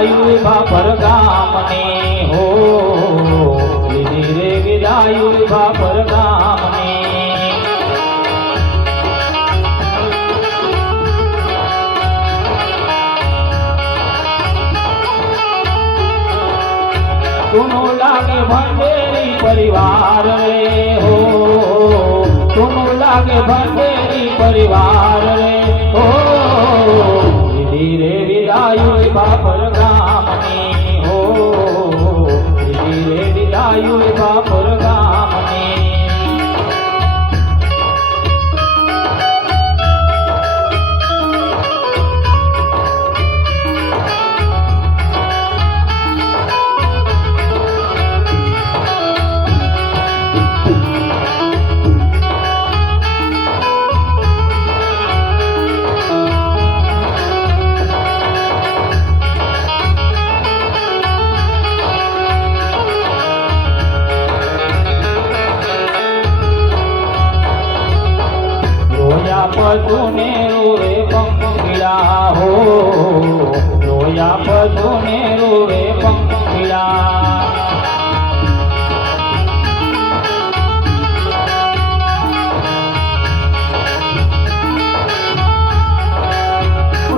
વિદાયું બાપર ગામની હો, લીધી રે વિદાયું બાપર ગામની. સુનો લાગે ભંડેરી પરિવાર રે હો, સુનો લાગે ભંડેરી પરિવાર રે હો, લીધી રે વિદાયું બાપર ગામની હો, લીધી રે વિદાયું બાપર ગામની. પશુને રોવે પંખીડા હો, રોયા પશુને રોવે પંખીડા.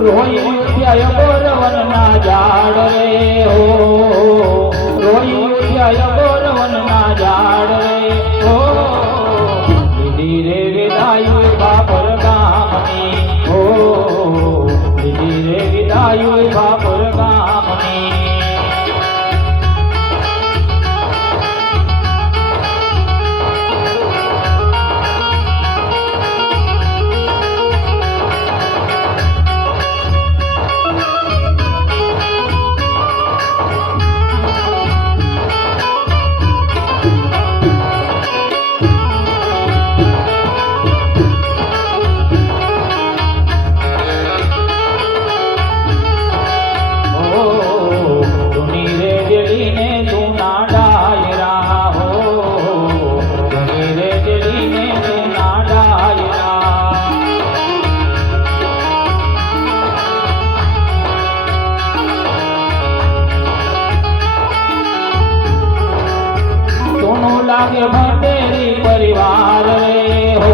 રોઈ ઉઠ્યા બોરવનના ઝાડ રે હો, રોઈ ઉઠ્યા બોરવનના ઝાડ રે હો, લીધી રે વિદાયું બાપર ગામની હો, લીધી રે વિદાયું બાપર ગામની. લાગે ભંડેરી પરિવાર રે હો,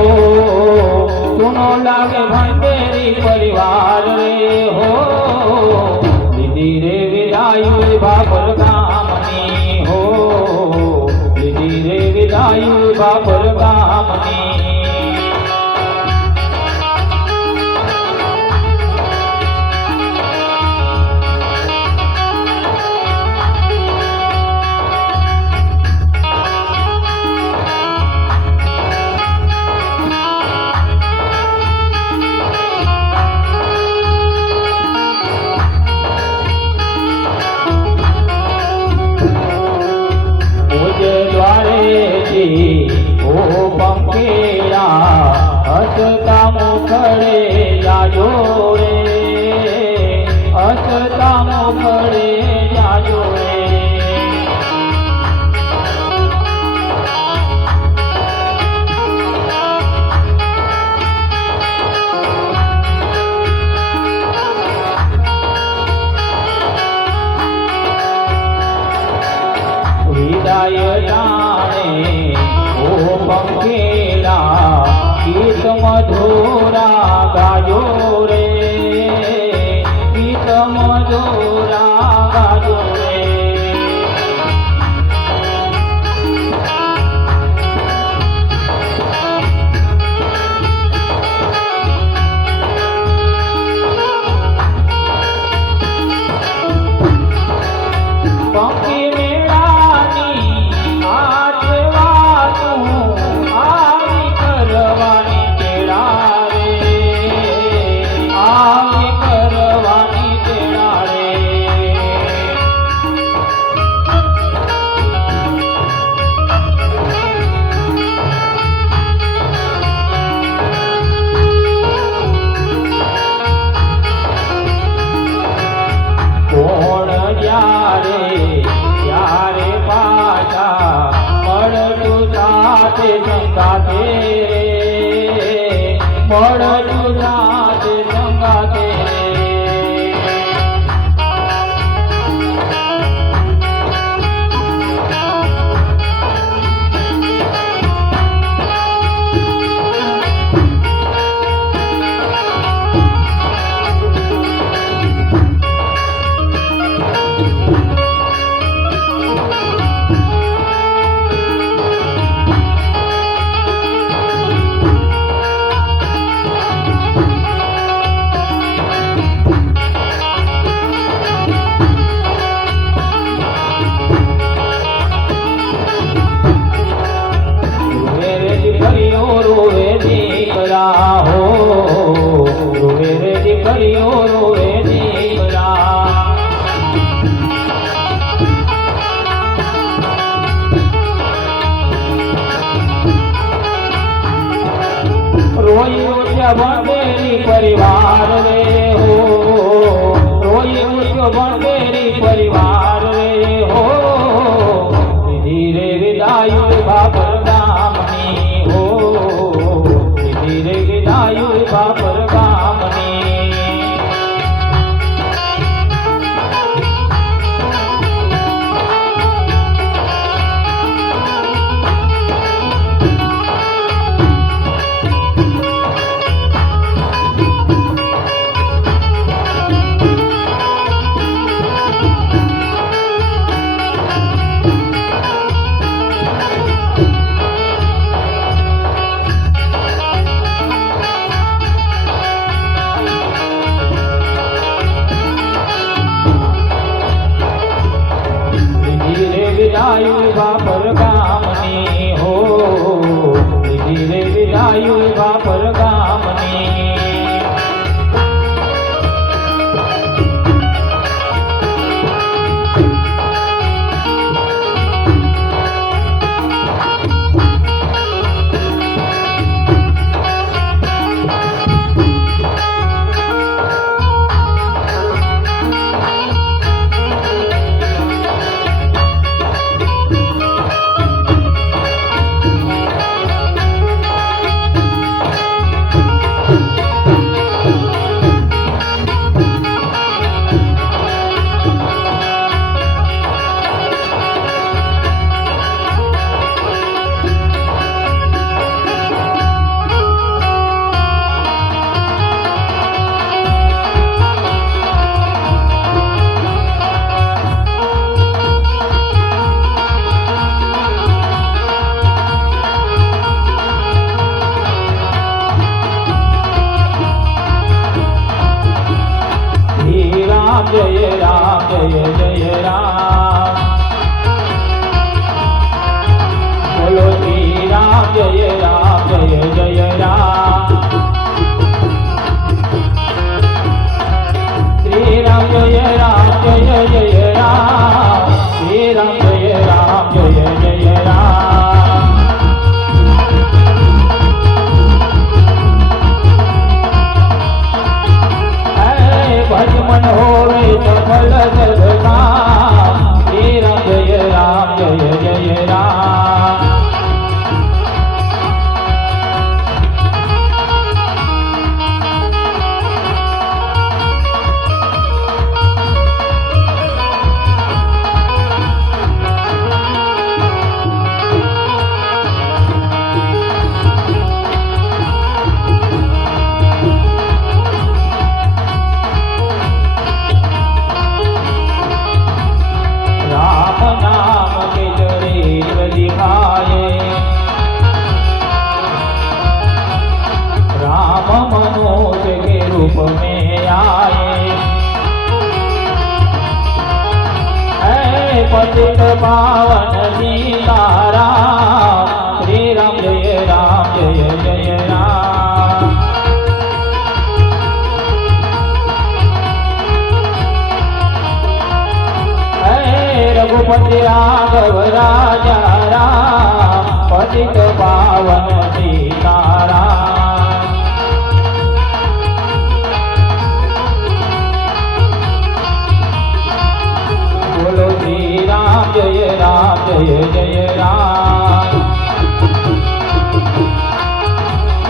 સુનો લાગે ભંડેરી પરિવાર રે હો, લીધી રે વિદાયું બાપર ગામની હો, લીધી રે વિદાયું બાપર ગામની. ઓ પંખીડા હસતા મુખડે જાજો રે, હસતા મુખડે જાજો રે. વિદાય જાણે ઓ પંખીડા ગીત મધુરા ગાજો રે, ગીત મધુરા ગાજો રે. પંખી કોણ જ્યારે ત્યારે પાછા મળતું સાથે સંગાતે મળતું સાથે સંગાતે. मन होवे सफल सदकाम श्री राम जय जय राम। मनुष्य के रूप में आए, पतित पावन सीताराम श्री राम जय जय राम। रघुपति राघव राजा राम पतित पावन सीताराम। बोलो श्री राम जय जय राम।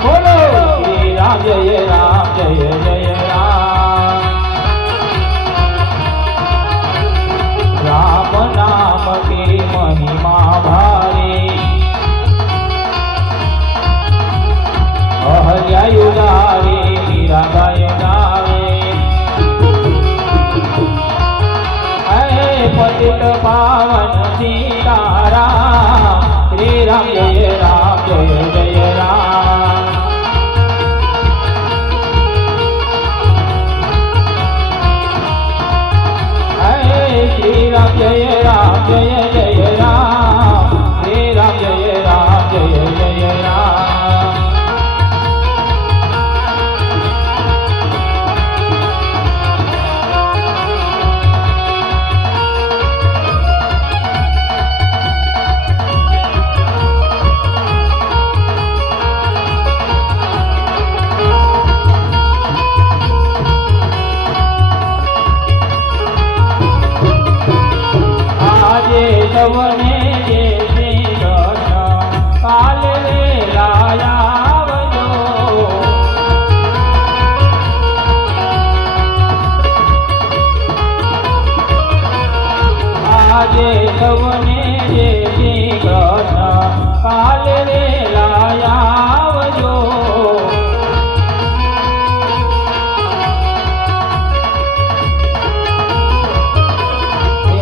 बोलो श्री राम जय जय राम। राम नाम की महिमा भारी, अहल्या युगारी मीरा गाय गावे। पतित पावन सीताराम श्री राम जय जय राम। श्री राम जय जय राम। श्री राम जय जय राम। सवने जे श्री कृष्ण काल वेला आवजो। आजे सवने जे श्री कृष्ण काल वेला आवजो।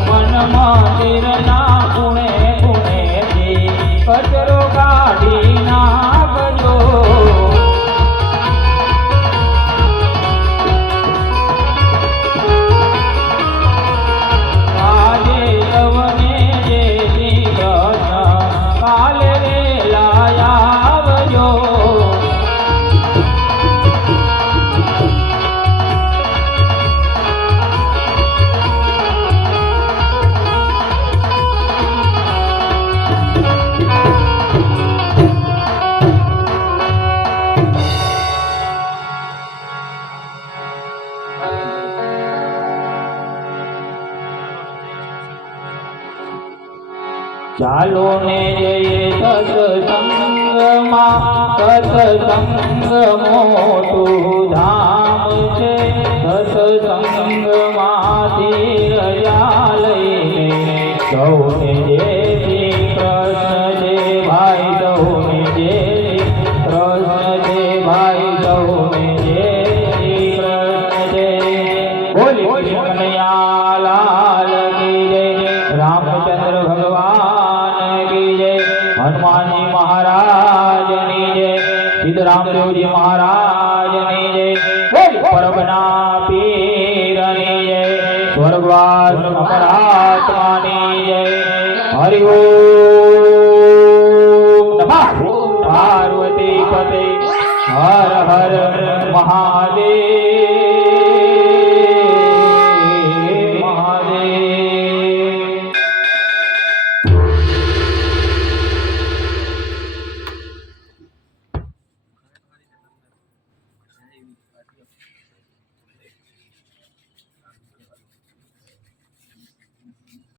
मन मंदिर ना गुणे गुणे थी कचरो काढी नाखजो। आजे सवने जे श्री कृष्ण काल वेला आवजो। ચાલો ને જઈએ સત્સંગમાં, સત્સંગ મોટું ધામ છે। સત્સંગમાંથી રજા લઈને સૌને જય શ્રી કૃષ્ણ જય ભાઈ, સૌને જય કૃષ્ણ જય ભાઈ, સૌને જય શ્રી કૃષ્ણ જય। બોલી કૃષ્ણયા લાલ કી જય, રામચંદ્ર ભગવાન की जय, हनुमान जी महाराज की जय, सिद्धरामदेव जी महाराज की जय, परबना पीर की जय, स्वर्गवास परमात्मा की जय। हरि ओम नमः पार्वती पते हर हर महादेव।